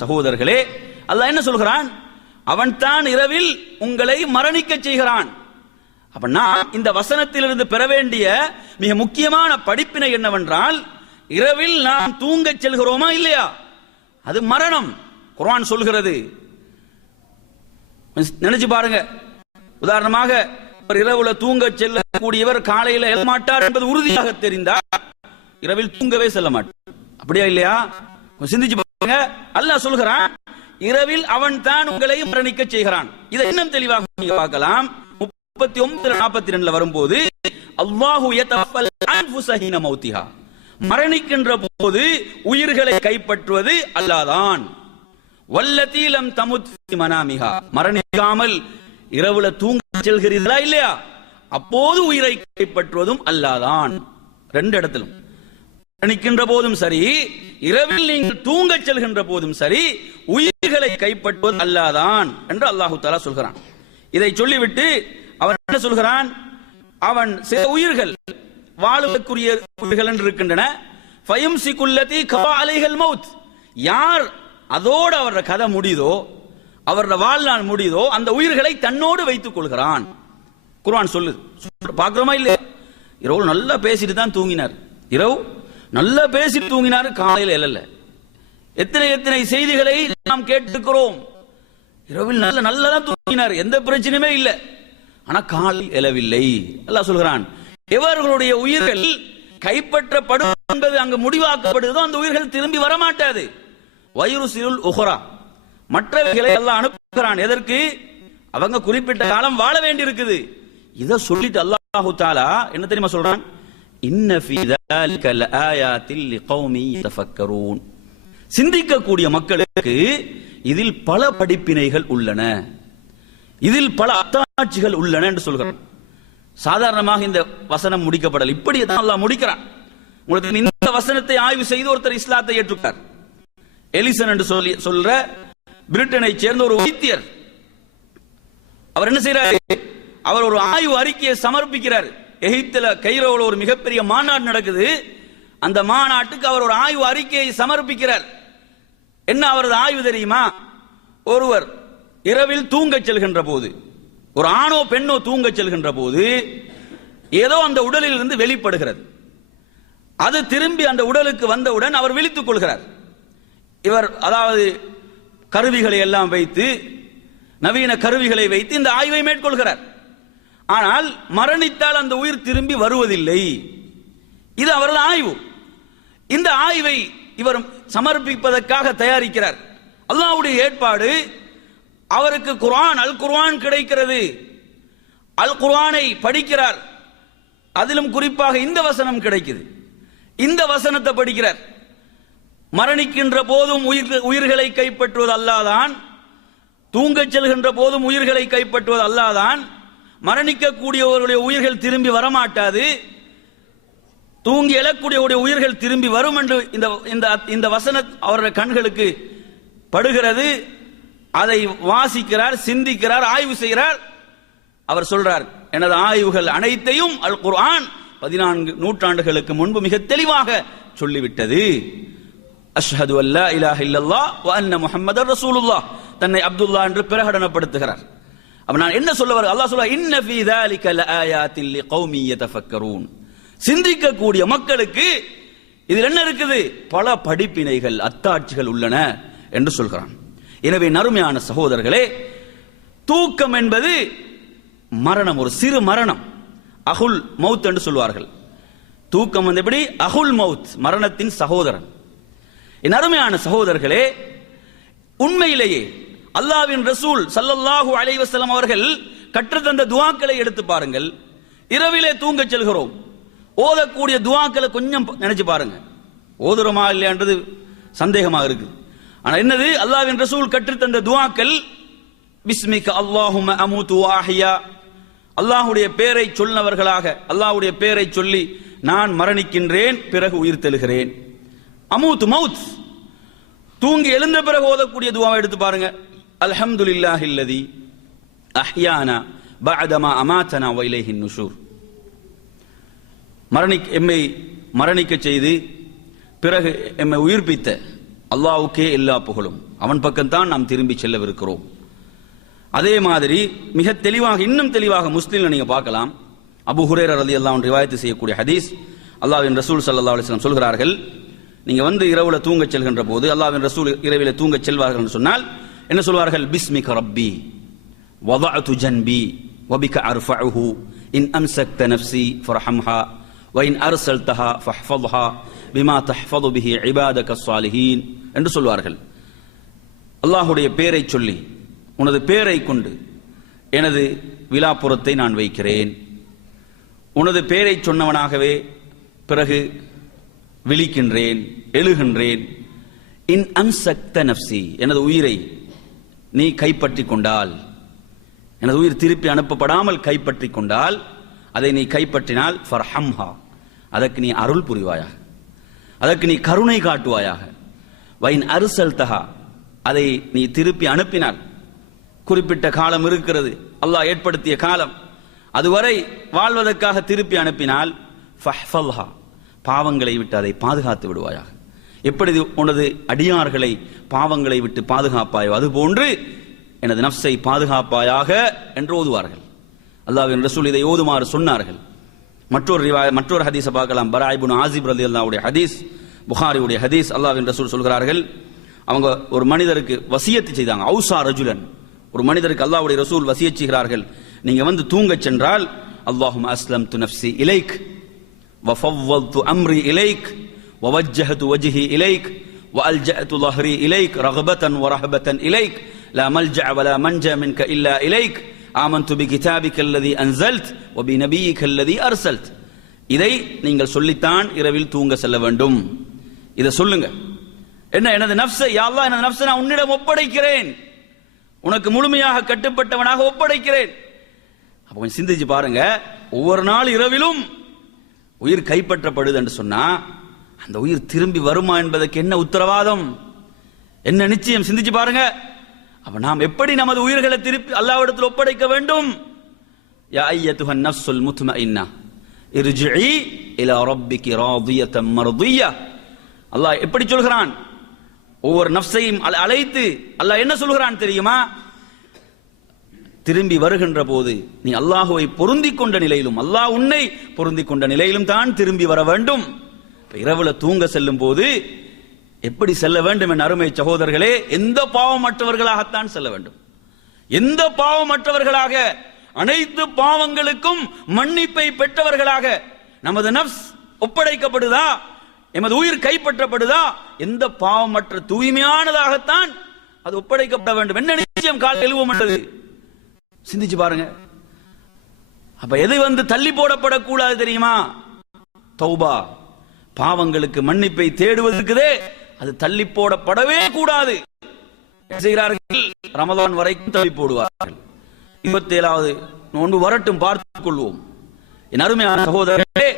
சகோதரர்களே, அல்லாஹ் என்ன சொல்கிறான்? அவன் தான் இரவில் உங்களை மரணிக்க செய்கிறான். அப்ப நாம் இந்த வசனத்திலிருந்து பெற வேண்டிய மிக முக்கியமான படிப்பினை என்னவென்றால், இரவில் நாம் தூங்கச் செல்கிறோமா இல்லையா, அது மரணம். குர்ஆன் சொல்கிறது. நினைச்சு பாருங்க. உதாரணமாக இரவுல தூங்க செல்லக்கூடியவர் காலையில் எழமாட்டார் என்பது உறுதியாக தெரிந்தால் இரவில் தூங்கவே செல்ல மாட்டார். அப்படியா இல்லையா? சிந்திச்சு பாருங்க. அல்லாஹ் சொல்கிறான், இரவில் அவன் தான் உங்களை மரணிக்க செய்கிறான். இதை இன்னும் தெளிவாக பார்க்கலாம். 39-42 வரும்போது அல்லாஹு யதஃபல் அன்ஃபுஸ ஹீன மௌத்திஹா, மரணிக்கின்ற போது உயிர்களை கைப்பற்றுவது அல்லாஹ்தான். வல்லதி லம் தமுத் ஃபீ மனாமிஹா, மரணிக்காமல் இரவுல தூங்க செல்கிறீர்களா இல்லையா, அப்போது உயிரை கைப்பற்றுவதும் அல்லாஹ்தான். ரெண்டு இடத்திலும் மரணிக்கின்ற போதும் சரி, இரவில் நீங்கள் தூங்க செல்கின்ற போதும் சரி, உயிர்களை கைப்பற்றுவது அல்லாஹ்தான் என்று அல்லாஹு தஆலா சொல்கிறான். இதை சொல்லிவிட்டு அவன் என்ன சொல்கிறான்? அவன் சில உயிர்கள் வாழுவதற்குரிய உயிர்கள் என்று இருக்கின்றன. ஃபயம்சிகுல்லதி கஃபா அலைஹல் மௌத், யார் அதோடு அவர கதை முடியுதோ, அவர வாழ்நாள் முடியுதோ, அந்த உயிர்களை தன்னோடு வைத்துக் கொள்கிறான். குர்ஆன் சொல்லுது. பார்க்கிறோமா இல்லையா? இரவு நல்லா பேசிட்டு தான் தூங்கினார். இரவு நல்லா பேசிட்டு தூங்கினார், காலையில் எழல. எத்தனை எத்தனை செய்திகளை நாம் கேட்டுக்கிறோம். இரவில் நல்லதான் தூங்கினார், எந்த பிரச்சனையுமே இல்லை, ஆனா காலில் எழவில்லை. அல்லாஹ் சொல்கிறான், எவர்களுடைய உயிர்கள் கைப்பற்றப்படும் என்பது அங்கு முடிவாக்கப்படுதோ அந்த உயிர்கள் திரும்பி வரமாட்டாது. வைருசிலுல் உஹ்ரா, மற்றவைகளை எல்லாம் அனுப்புகிறான். எதற்கு? அவங்க குறிப்பிட்ட காலம் வாழ வேண்டி இருக்குது. இதை சொல்லிட்டு அல்லாஹு தஆலா என்ன தெரியுமா சொல்றான்? இன்ன ஃபீ ذلك لآيات لقوم يتفكرون, சிந்திக்கக்கூடிய மக்களுக்கு இதில் பல படிப்பினைகள் உள்ளன, இதில் பல அத்தாட்சிகள் உள்ளன என்று சொல்கிறான். சாதாரணமாக இந்த வசனம் முடிக்கப்படல, இப்படி தான் அல்லாஹ் முடிக்கிறான். உங்களுக்கு இந்த வசனத்தை ஆய்வு செய்து ஒருத்தர் இஸ்லாத்தை ஏற்றுக்கிறார். எலிசன் என்று சொல்ற பிரிட்டனை சேர்ந்த ஒரு வைத்தியர். அவர் என்ன செய்யறாரு? அவர் ஒரு ஆய்வு அறிக்கையை சமர்ப்பிக்கிறார். எகிப்துல கைரோவில் ஒரு மிகப்பெரிய மாநாடு நடக்குது. அந்த மாநாட்டுக்கு அவர் ஒரு ஆய்வு அறிக்கையை சமர்ப்பிக்கிறார். என்ன அவரது ஆய்வு தெரியுமா? ஒருவர் இரவில் தூங்க செல்கின்ற போது, ஒரு ஆணோ பெண்ணோ தூங்க செல்கின்ற போது ஏதோ அந்த உடலில் இருந்து வெளிப்படுகிறது. அது திரும்பி அந்த உடலுக்கு வந்தவுடன் அவர் விழித்துக் கொள்கிறார். இவர் அதாவது கருவிகளை எல்லாம் வைத்து, நவீன கருவிகளை வைத்து இந்த ஆய்வை மேற்கொள்கிறார். ஆனால் மரணித்தால் அந்த உயிர் திரும்பி வருவதில்லை. இது அவரது ஆய்வு. இந்த ஆய்வை இவர் சமர்ப்பிப்பதற்காக தயாரிக்கிறார். அல்லாஹ்வுடைய ஏற்பாடு, அவருக்கு குர்ஆன், அல் குர்ஆன் கிடைக்கிறது. அல் குர்ஆனை படிக்கிறார். அதிலும் குறிப்பாக இந்த வசனம் கிடைக்குது. இந்த வசனத்தை படிக்கிறார். மரணிக்கின்ற போதும் உயிர்களை கைப்பற்றுவது அல்லாஹ்தான், தூங்கச் செல்கின்ற போதும் உயிர்களை கைப்பற்றுவது அல்லாஹ்தான், மரணிக்கக்கூடியவர்களுடைய உயிர்கள் திரும்பி வரமாட்டாது, தூங்கி எழக்கூடியவருடைய உயிர்கள் திரும்பி வரும் என்று இந்த வசனம் அவருடைய கண்களுக்கு படுகிறது. அதை வாசிக்கிறார், சிந்திக்கிறார், ஆய்வு செய்கிறார். அவர் சொல்றார், எனது ஆய்வுகள் அனைத்தையும் அல் குர்ஆன் 14 நூற்றாண்டுகளுக்கு முன்பு மிக தெளிவாக சொல்லிவிட்டது. அஷ்ஹது அல்லா இலாஹ இல்லல்லாஹ் வ அன்ன முஹம்மதர் ரசூலுல்லாஹ், தன்னை அப்துல்லா என்று பிரகடனப்படுத்துகிறார். அப்ப நான் என்ன சொல்ல வர? அல்லாஹ் சொல்றார், இன்ன ஃபீ ذلك லஆயாத்தின் லிகௌமி யதஃபக்கரூன், சிந்திக்கக்கூடிய மக்களுக்கு இதில் என்ன இருக்குது? பல படிப்பினைகள், அத்தாட்சிகள் உள்ளன என்று சொல்கிறான். எனவே நறுமையான சகோதரர்களே, தூக்கம் என்பது மரணம், ஒரு சிறு மரணம். அகுல் மவுத் என்று சொல்வார்கள். தூக்கம் வந்து எப்படி? அகுல் மவுத், மரணத்தின் சகோதரன். என் அருமையான சகோதரர்களே, உண்மையிலேயே அல்லாஹ்வின் ரசூல் ஸல்லல்லாஹு அலைஹி வஸல்லம் அவர்கள் கற்றுத்தந்த துஆக்களை எடுத்து பாருங்கள். இரவிலே தூங்க செல்கிறோம், ஓதக்கூடிய துஆக்களை கொஞ்சம் நினைச்சு பாருங்க. ஓதுறோமா இல்லையான்றது சந்தேகமாக இருக்கு. ஆனா என்னது? அல்லாஹ்வின் ரசூல் கற்றுத்தந்த துஆக்கள், பிஸ்மிக அல்லாஹும்ம அமூது வ அஹ்யா, அல்லாஹ்வுடைய பெயரை சொன்னவர்களாக, அல்லாஹ்வுடைய பெயரை சொல்லி நான் மரணிக்கின்றேன், பிறகு உயிர் தெழுகிறேன். அமூத் மவுத், தூங்கி எழுந்த பிறகு ஓதக்கூடிய துஆவை எடுத்து பாருங்க. அல்ஹம்துலில்லாஹில்லதி அஹ்யானா பஅதமா அமாதனா வ இலைஹின் நுஷூர், எம்மை மரணிக்க செய்து பிறகு எம்மை உயிர்ப்பித்த அல்லாஹ்வுக்கே எல்லா புகழும், அவன் பக்கம்தான் நாம் திரும்பி செல்லவிருக்கிறோம். அதே மாதிரி மிக தெளிவாக, இன்னும் தெளிவாக முஸ்லிம்ல நீங்க பார்க்கலாம். அபூ ஹுரைரா ரலியல்லாஹு அன்ஹு ரிவாயத் செய்யக்கூடிய ஹதீஸ், அல்லாஹ்வின் ரசூல் ஸல்லல்லாஹு அலைஹி வஸல்லம் சொல்கிறார்கள், நீங்க இரவுல தூங்க செல்கின்ற போது அல்லாஹ்வின் ரசூல் இரவில தூங்க செல்வார்கள் என்று சொன்னால் என்ன சொல்வார்கள்? பிஸ்மிக ரப்பி வதஅது ஜன்பி வபிக அர்ஃபஉஹு இன் அம்சக்த நஃப்ஸி ஃபர்ஹம்ஹா வ இன் அர்ஸல்தஹா ஃபஹ்ஃபத்ஹா பிமா தஹ்ஃபது பிஹி இபாதக ஸாலிஹீன் என்று சொல்வார்கள். அல்லாஹ்வுடைய பெயரை சொல்லி, உனது பெயரை கொண்டு எனது விலாப்புறத்தை நான் வைக்கிறேன், உனது பெயரை சொன்னவனாகவே பிறகு விழிக்கின்றேன், எழுகின்றேன். இன் அம்சக்த நஃப்ஸி, எனது உயிரை நீ கைப்பற்றி கொண்டால், எனது உயிர் திருப்பி அனுப்பப்படாமல் கைப்பற்றி கொண்டால், அதை நீ கைப்பற்றினால் ஃபர்ஹம்ஹா, அதற்கு நீ அருள் புரிவாயாக, அதற்கு நீ கருணை காட்டுவாயாக. வைன் அர்ஸல்தஹா, அதை நீ திருப்பி அனுப்பினால், குறிப்பிட்ட காலம் இருக்கிறது, அல்லாஹ் ஏற்படுத்திய காலம், அதுவரை வாழ்வதற்காக திருப்பி அனுப்பினால் ஃபஹ்ஃபல்ஹா, பாவங்களை விட்டு அதை பாதுகாத்து விடுவாயாக. எப்படி உனது அடியார்களை பாவங்களை விட்டு பாதுகாப்பாயோ அதுபோன்று எனது நஃப்ஸை பாதுகாப்பாயாக என்று ஓதுவார்கள். அல்லாஹ்வின் ரசூல் இதை ஓதுமாறு சொன்னார்கள். மற்றொரு ஹதீஸை பார்க்கலாம். பரா இப்னு ஆஸிப் ரலியல்லாஹுடைய ஹதீஸ், புகாரியுடைய ஹதீஸ். அல்லாஹ்வின் ரசூல் சொல்கிறார்கள், அவங்க ஒரு மனிதருக்கு வசியத்து செய்தாங்க. அவுசா ரஜுலன், ஒரு மனிதருக்கு அல்லாஹ்வுடைய ரசூல் வசியத் செய்கிறார்கள், நீங்க தூங்க சென்றால் அல்லாஹும்ம அஸ்லம்து நஃப்ஸி இலைக் வஃபவ்வல்து அம்ரி இலைக் வவஜ்ஜஹது வஜ்ஹி இலைக் வஅல்ஜஅது ظهري இலைக் ரகபதன் வரஹபதன் இலைக் லா மல்ஜஅ வலா மன்ஜா மின்க இல்லா இலைக் ஆமன்து பிகிதாபிக அல்லதி அன்ஸல்த் வபிநபியிக அல்லதி அர்ஸல்த். இதை நீங்கள் சொல்லித்தான் இரவில் தூங்க செல்ல வேண்டும். இதை சொல்லுங்க. என்ன? எனது நஃப்ஸை, யா அல்லாஹ், எனது நஃப்ஸை நான் உன்னிடம் ஒப்படைக்கிறேன், உனக்கு முழுமையாக கட்டுப்பட்டவனாக ஒப்படைக்கிறேன். அப்ப கொஞ்சம் சிந்திச்சு பாருங்க. ஒவ்வொரு நாள் இரவிலும் உயிர் கைப்பற்றப்படுது என்று சொன்னா அந்த உயிர் திரும்பி வருமா என்பதற்கு என்ன உத்தரவாதம், என்ன நிச்சயம்? சிந்திச்சு பாருங்க. அப்ப நாம் எப்படி நமது உயிர்களை திருப்பி அல்லாஹ்விடத்தில் ஒப்படைக்க வேண்டும்? யா அய்யத்துஹன் நஃப்ஸுல் முத்மஇன்னா இர்ஜிஇ இலா ரப்பிகி ராதியத்தன் மர்திய்யா. அல்லாஹ் எப்படி சொல்கிறான்? ஒவ்வொரு நஃப்ஸையும் அழைத்து அல்லாஹ் என்ன சொல்கிறான் தெரியுமா? திரும்பி வருகின்ற போது நீ அல்லாஹுவை பொருந்திக் கொண்ட நிலையிலும், அல்லாஹ் உன்னை பொருந்திக் கொண்ட நிலையிலும் தான் திரும்பி வர வேண்டும். இரவுல தூங்க செல்லும் போது எப்படி செல்ல வேண்டும் என் அருமை சகோதரர்களே? எந்த பாவமற்றவர்களாகத்தான் செல்ல வேண்டும். எந்த பாவமற்றவர்களாக, அனைத்து பாவங்களுக்கும் மன்னிப்பை பெற்றவர்களாக நமது நஃப்ஸ் ஒப்படைக்கப்படுதா, எமது உயிர் கைப்பற்றப்படுதா? எந்த பாவமற்ற தூய்மையானதாகத்தான் அது ஒப்படைக்கப்பட வேண்டும். என்ன நிச்சயம் கால் எழுவோம் என்றது சிந்திச்சு பாருங்க. அப்ப எது தள்ளி போடப்படக்கூடாது தெரியுமா? தௌபா, பாவங்களுக்கு மன்னிப்பை தேடுவதற்குதே, அது தள்ளி போடப்படவே கூடாது. செய்கிறார்கள், ரமலான் வரைக்கும் தள்ளி போடுவார்கள். 27வது நோன்பு வரட்டும், பார்த்துக் கொள்வோம். என் அருமையான சகோதரர்களே,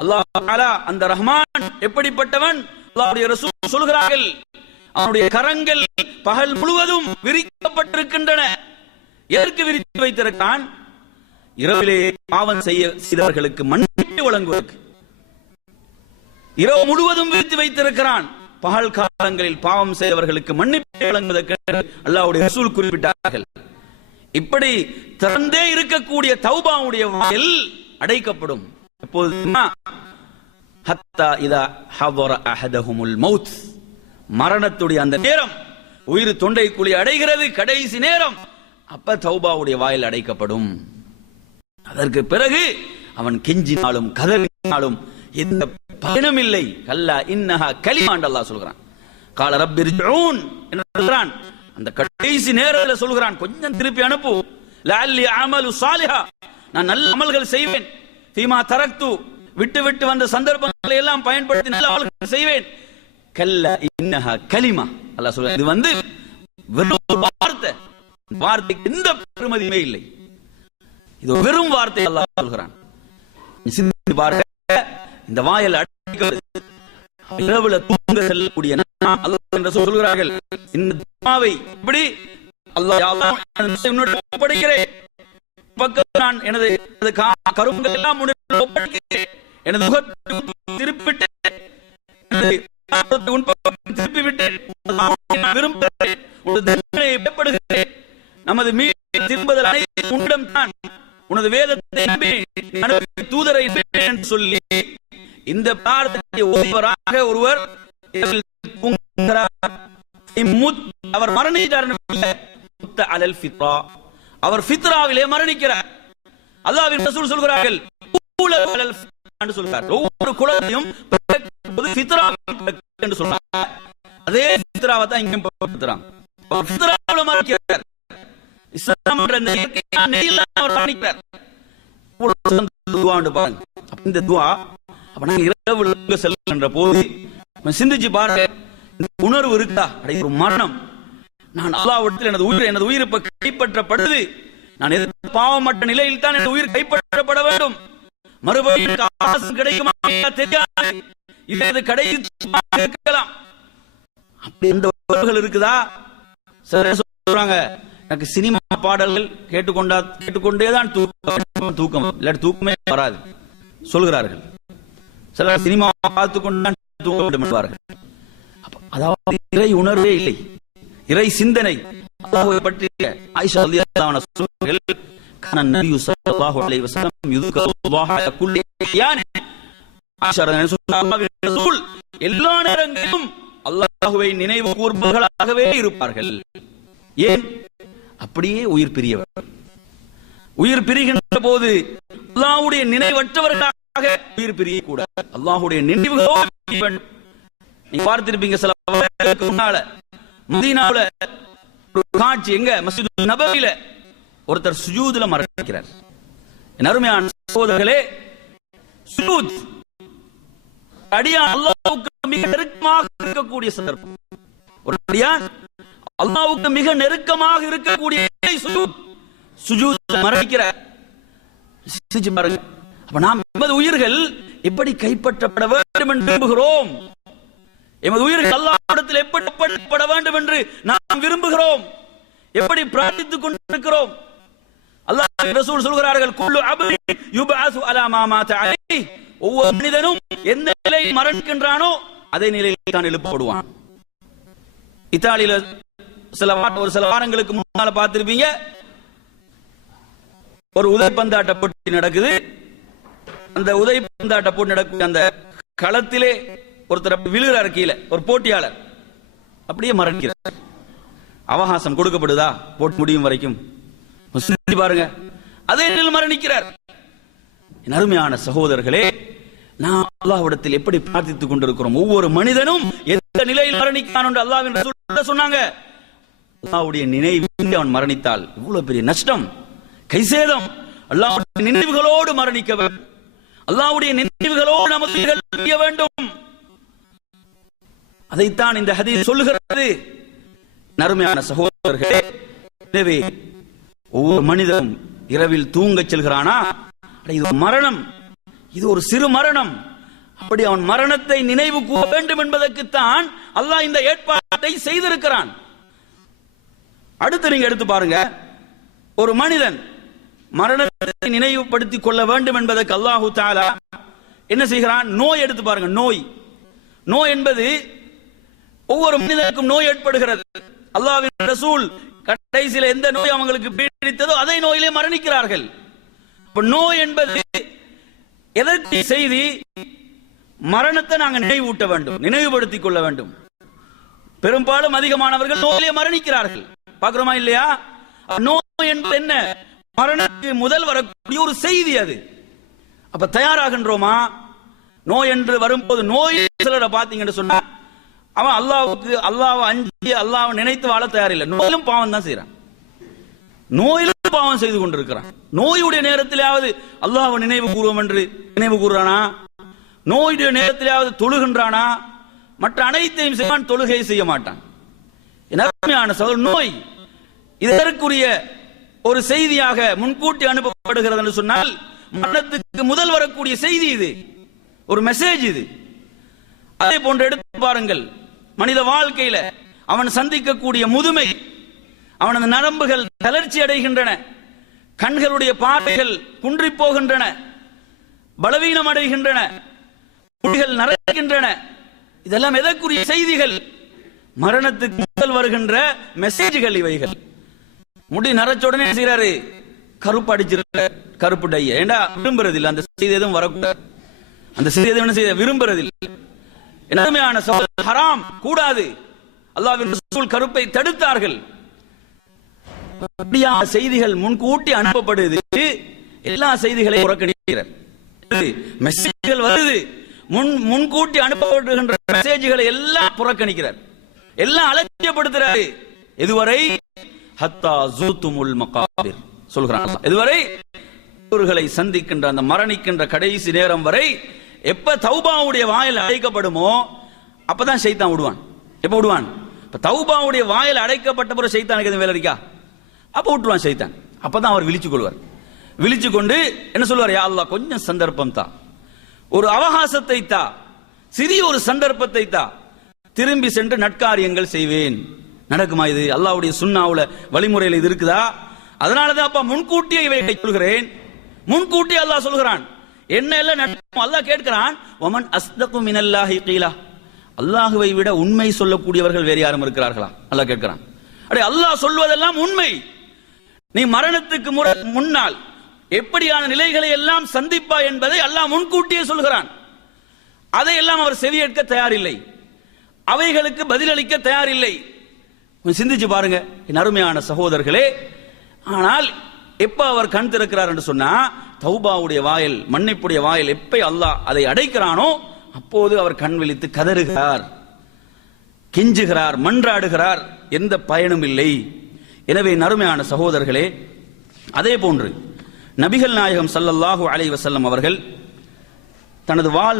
அல்லாஹ் தஆலா அந்த ரஹ்மான் எப்படிப்பட்டவன்? அல்லாஹ்வுடைய ரசூல் சொல்கிறார்கள், அவனுடைய கரங்கள் பகல் முழுவதும் விரிக்கப்பட்டிருக்கின்றன. எதற்கு விரித்து வைத்திருக்கான்? இரவிலே பாவம் செய்தவர்களுக்கு மன்னிப்பு வழங்குவதற்கு. இரவு முழுவதும் விரித்து வைத்திருக்கிறான். பகல் காலங்களில் பாவம் செய்தவர்களுக்கு மன்னிப்பு வழங்குவதற்கு அல்லாஹ்வுடைய ரசூல் குறிப்பிட்டார்கள். இப்படி திறந்தே இருக்கக்கூடிய தௌபாவுடைய வாயில் அடைக்கப்படும். எப்போது? ஹத்தா இதா ஹதர அஹதஹுமுல் மௌத், மரணத்துடைய அந்த நேரம், உயிர் தொண்டை குழி அடைகிறது, கடைசி நேரம், அப்ப தௌபாவுடைய வாயில் அடைக்கப்படும். அதற்கு பிறகு அவன் கெஞ்சினாலும் கதறினாலும் எந்த பயனும் இல்லை. கல்லா இன்னஹா கலிமா என்று அல்லாஹ் சொல்கிறான். கால ரப்பிர்ஜூன் என்றான். அந்த கடைசி நேரத்தில் சொல்கிறான், கொஞ்சம் திருப்பி அனுப்பு. லஅல்லி அமலு சாலிஹா, நான் நல்ல அமல்கள் செய்வேன். ஃபீமா தரக்து, விட்டு விட்டு வந்த சந்தர்ப்பங்களை எல்லாம் பயன்படுத்தி நல்ல அமல்கள் செய்வேன். கல்லா இன்னஹா கலிமா, அல்லாஹ் சொல்றான். இது வெறும் வார்த்தை, வார்த்தைக்கு எந்த பெருமதியுமே இல்லை. இது வெறும் வார்த்தை அல்லாஹ் சொல்கிறான். சிந்தித்து பாருங்க. இந்த வாயில் அடைக்கப்பட்டு இரவுல தூங்க செல்லக்கூடிய அல்லாஹ் என்று சொல்கிறார்கள். இந்த துஆவை இப்படி அல்லாஹ், யா அல்லாஹ், ஒப்படைக்கிறேன், பக்கம் நான் எனது கருங்கள் எல்லாம் ஒப்படைக்கிறேன், எனது முகத்தை திருப்பிட்டு திருப்பி விட்டேன், விரும்புகிறேன், பயப்படுகிறேன், நமது மீது திரும்புதல் அனைத்து உன்னிடம் தான், உனது வேதத்தை நம்பி தூதரை என்று சொல்லி இந்த பிரார்த்தனை ஒருவராக ஒருவர் அவர் மரணித்தார். அவர் ஃபித்ராவிலே மரணிக்கிறார். அல்லாஹ்வின் ரசூல் சொல்கிறார்கள், ஒவ்வொரு குழந்தையும் என்று சொல்றாங்க. அதே ஃபித்ராவை தான் இங்க பயன்படுத்துறாங்க. ஃபித்ராவில மரணிக்கிறார். இஸ்லாம் என்ற இந்த இயற்கையான நெறியில் அவர் மரணிக்கிறார். இந்த துஆ அப்ப நாங்க இரவு செல்கின்ற போது சிந்திச்சு பாருங்க, உணர்வு இருக்கா? ஒரு மரணம், நான் அல்லாஹ்விடத்தில் எனது உயிர் இப்ப கைப்பற்றப்படுது, நான் பாவமற்ற நிலையில் தான் எனது உயிர் கைப்பற்றப்பட வேண்டும், மறுபடியும் கிடைக்குமா தெரியாது, இது கிடைக்கலாம். அப்படி எந்த உணர்வுகள் இருக்குதா? சொல்றாங்க, எனக்கு சினிமா பாடல்கள் கேட்டுக்கொண்டேதான் தூக்கம் இல்லாட்டி தூக்கமே வராது சொல்கிறார்கள். சிலர் சினிமா பார்த்து கொண்டுதான் தூங்க வேண்டும் என்பார்கள். அதாவது இறை உணர்வே இல்லை, இறை சிந்தனை. அல்லாஹ்வை பற்றிய ஆயிஷா ரலியல்லாஹு அன்ஹா சொல்கிறார்கள், கான நபி ஸல்லல்லாஹு அலைஹி வஸல்லம் யுذكرுல்லாஹ குல்லி யன். ஆயிஷா ரலியல்லாஹு எல்லா நேரங்களிலும் அல்லாஹ்வை நினைவு கூர்பவர்களாகவே இருப்பார்கள். ஏன்? அப்படியே உயிர் பிரியவர். உயிர் பிரிகின்ற போது அல்லாஹ்வுடைய நினைவற்றவர்களாக உயிர் பிரியக்கூடாது. அல்லாஹ்வுடைய நினைவுகளோடு நீங்க பார்த்திருப்பீங்க, சில வருடங்களுக்கு முன்னால மதீனாவுல ஒரு காட்சி, எங்க மஸ்ஜித் நபவியில ஒருத்தர் சுஜூதுல மரணிக்கிறார். என் அருமையான சகோதரர்களே, சுஜூத் அடியான் அல்லாஹ்வுக்கு மிக நெருக்கமாக இருக்கக்கூடிய சந்தர்ப்பம். ஒரு அடியான் அல்லாஹ்வுக்கு மிக நெருக்கமாக இருக்கக்கூடிய சுஜூத்ல மரணிக்கிறார். சிந்திச்சு பாருங்க. அப்ப நாம் எமது உயிர்கள் எப்படி கைப்பற்றப்பட வேண்டும் என்று விரும்புகிறோம்? எமது உயிர்கள் அல்லாஹ்விடத்தில் எப்படி ஒப்படைக்கப்பட வேண்டும் என்று நாம் விரும்புகிறோம்? எப்படி பிரார்த்தித்துக் கொண்டிருக்கிறோம்? அல்லாஹ்வின் ரசூல் சொல்கிறார்கள், குல்லு அப்தி யுபஅஸு அலா மா மாத அலைஹி. ஒவ்வொரு மனிதனும் எந்த நிலையில் மரணிக்கின்றானோ அதே நிலையில் தான் எழுப்பப்படுவான். இத்தாலியில ஒரு சில வாரங்களுக்கு முன்னால பார்த்திருப்பீங்க, ஒரு உதைப்பந்தாட்ட போட்டி நடக்குது. அந்த உதைப்பந்தாட்ட போட்டி நடக்கும் அந்த களத்திலே ஒருத்தர் விழுகிறார் கீழே, ஒரு போட்டியாளர் அப்படியே மரணிக்கிறார். அவகாசம் கொடுக்கப்படுதா போட்டி முடியும் வரைக்கும்? பாருங்க, அதே நிலையில் மரணிக்கிறார். என் அருமையான சகோதரர்களே, நாம் அல்லாஹ்விடத்தில் எப்படி பிரார்த்தித்துக் கொண்டிருக்கிறோம்? ஒவ்வொரு மனிதனும் எந்த நிலையில் மரணிக்கிறான் என்று அல்லாஹ்வின் ரசூல் சொன்னாங்க. அல்லாஹ்வுடைய நினைவில் அவன் மரணித்தால் இவ்வளவு பெரிய நஷ்டம், கைசேதம். அல்லாஹ்வுடைய நினைவுகளோடு மரணிக்க வேண்டும். அல்லாஹ்வுடைய நினைவுகளோடு நமக்கு செய்ய வேண்டும். அதைத்தான் இந்த ஹதீஸ் சொல்லுகிறது. அருமையான சகோதரர்களே, எனவே ஒவ்வொரு மனிதனும் இரவில் தூங்கச் செல்கிறானா, இது மரணம், இது ஒரு சிறு மரணம். அப்படி அவன் மரணத்தை நினைவு கூற வேண்டும் என்பதற்குத்தான் அல்லாஹ் இந்த ஏற்பாட்டை செய்திருக்கிறான். அடுத்து நீங்க எடுத்து பாருங்க, ஒரு மனிதன் மரணத்தை நினைவுபடுத்திக் கொள்ள வேண்டும் என்பதற்கு அல்லாஹு தஆலா என்ன செய்கிறான்? நோய் எடுத்து பாருங்க. நோய் என்பது ஒவ்வொரு மனிதனுக்கும் நோய் ஏற்படுகிறது. அல்லாஹ்வின் ரசூல் கடைசியில எந்த நோய் அவங்களுக்கு பீடித்ததோ அதே நோயிலே மரணிக்கிறார்கள். நோய் என்பது எதற்கு செய்தி? மரணத்தை நாங்கள் நினைவூட்ட வேண்டும், நினைவுபடுத்திக் கொள்ள வேண்டும். பெரும்பாலும் அதிகமானவர்கள் நோயிலே மரணிக்கிறார்கள், பார்க்கிறோமா இல்லையா? நோய் என்பது என்ன? மரணத்துக்கு முதல் வரக்கூடிய ஒரு செய்தி அது. அப்ப தயாராகின்றோமா? நோய் என்று வரும்போது, நோய் சிலரை பார்த்தீங்கன்னு சொன்னா அவன் அல்லாஹ்வை அஞ்சி அல்லாஹ்வை நினைத்து வாழ தயாரில்லை. நோயிலும் பாவம் தான் செய்யறான், நோயிலும் பாவம் செய்து கொண்டிருக்கிறான். நோயுடைய நேரத்திலாவது அல்லாஹ்வை நினைவு கூறுவோம் என்று நினைவு கூறுறானா? நோயுடைய நேரத்திலாவது தொழுகின்றானா? மற்ற அனைத்தையும் செய்வான், தொழுகை செய்ய மாட்டான். அருமையான சகோதரர், நோய் இதற்குரிய ஒரு செய்தியாக முன்கூட்டி அனுப்பப்படுகிறது என்று சொன்னால், மரணத்துக்கு முதல் வரக்கூடிய செய்தி இது, ஒரு மெசேஜ் இது. அதே போன்று எடுத்து பாருங்கள், மனித வாழ்க்கையில அவன் சந்திக்கக்கூடிய முதுமை, அவனது நரம்புகள் தளர்ச்சி அடைகின்றன, கண்களுடைய பார்வைகள் குன்றி போகின்றன, பலவீனம் அடைகின்றன, முடிகள் நரைக்கின்றன, இதெல்லாம் எதற்குரிய செய்திகள்? மரணத்துக்கு முதல் வருகின்ற மெசேஜ்கள் இவைகள். முடி நரைச்ச உடனே செய்யறாரு, கருப்பு அடிச்சிருக்க, கருப்பு டைய. ஏண்டா விரும்புறதில்லை, அந்த செய்தி எதுவும் வரக்கூடாது, அந்த செய்தி எதுவும் செய்ய விரும்புறதில்லை. அருமையான சகோதரர்களே, ஹராம், கூடாது. அல்லாஹ்வின் ரசூல் கருப்பை தடுத்தார்கள். அப்படியான செய்திகள் முன்கூட்டி அனுப்பப்படுது. எல்லா செய்திகளையும் புறக்கணிக்கிறார். மெசேஜ்கள் வருது, முன்கூட்டி அனுப்பப்படுகின்ற மெசேஜ்களை எல்லாம் புறக்கணிக்கிறார், எல்லாம் அலட்சியப்படுத்துறாரு. இதுவரை ஹத்தா ஜூதுமுல் மகாபிர் சொல்கிறான், இதுவரை அவர்களை சந்திக்கின்ற அந்த மரணிக்கின்ற கடைசி நேரம் வரை எப்ப தௌபாவுடைய வாயில் அடைக்கப்படுமோ அப்பதான் ஷைத்தான் விடுவான். எப்ப விடுவான்? இப்ப தௌபாவுடைய வாயில் அடைக்கப்பட்ட பிறகு ஷைத்தானுக்கு எதுவும் வேலை இருக்கா? அப்ப விட்டுருவான் ஷைத்தான். அப்பதான் அவர் விழிச்சு கொள்வார். விழிச்சு கொண்டு என்ன சொல்வார்? யா அல்லாஹ், கொஞ்சம் சந்தர்ப்பம் தா, ஒரு அவகாசத்தை தா, சிறிய ஒரு சந்தர்ப்பத்தை தா, திரும்பி சென்று நற்காரியங்கள் செய்வேன். நடக்குமா இது? அல்லாஹ்வுடைய சுன்னாவுல வழிமுறையில் இது இருக்குதா? அதனாலதான் அப்ப முன்கூட்டியே இவை சொல்கிறேன். முன்கூட்டி அல்லாஹ் சொல்கிறான், என்ன எல்லாம் நடக்கும் அல்லாஹ் கேட்கிறான். வமன் அஸ்தகு மினல்லாஹி கீலா, அல்லாஹ்வை விட உண்மை சொல்லக்கூடியவர்கள் வேறு யாரும் இருக்கிறார்களா? அல்லாஹ் கேட்கிறான். அடே, அல்லாஹ் சொல்வதெல்லாம் உண்மை. நீ மரணத்துக்கு முன்னால் எப்படியான நிலைகளை எல்லாம் சந்திப்பா என்பதை அல்லாஹ் முன்கூட்டியே சொல்கிறான். அதையெல்லாம் அவர் செவியேற்க தயாரில்லை, அவைகளுக்கு பதிலளிக்க தயாரில்லை. சிந்திச்சு பாருங்க என் அருமையான சகோதரர்களே. ஆனால் எப்ப அவர் கண் திறக்கிறார் என்று சொன்னா, தௌபாவுடைய வாயில், மன்னிப்புடைய வாயில் எப்ப அல்லாஹ் அதை அடைக்கிறானோ அப்போது அவர் கண் விழித்து கதறுகிறார், கெஞ்சுகிறார், மன்றாடுகிறார். எந்த பயனும் இல்லை. எனவே அருமையான சகோதரர்களே, அதே போன்று நபிகள் நாயகம் ஸல்லல்லாஹு அலைஹி வஸல்லம் அவர்கள் தனது வாழ்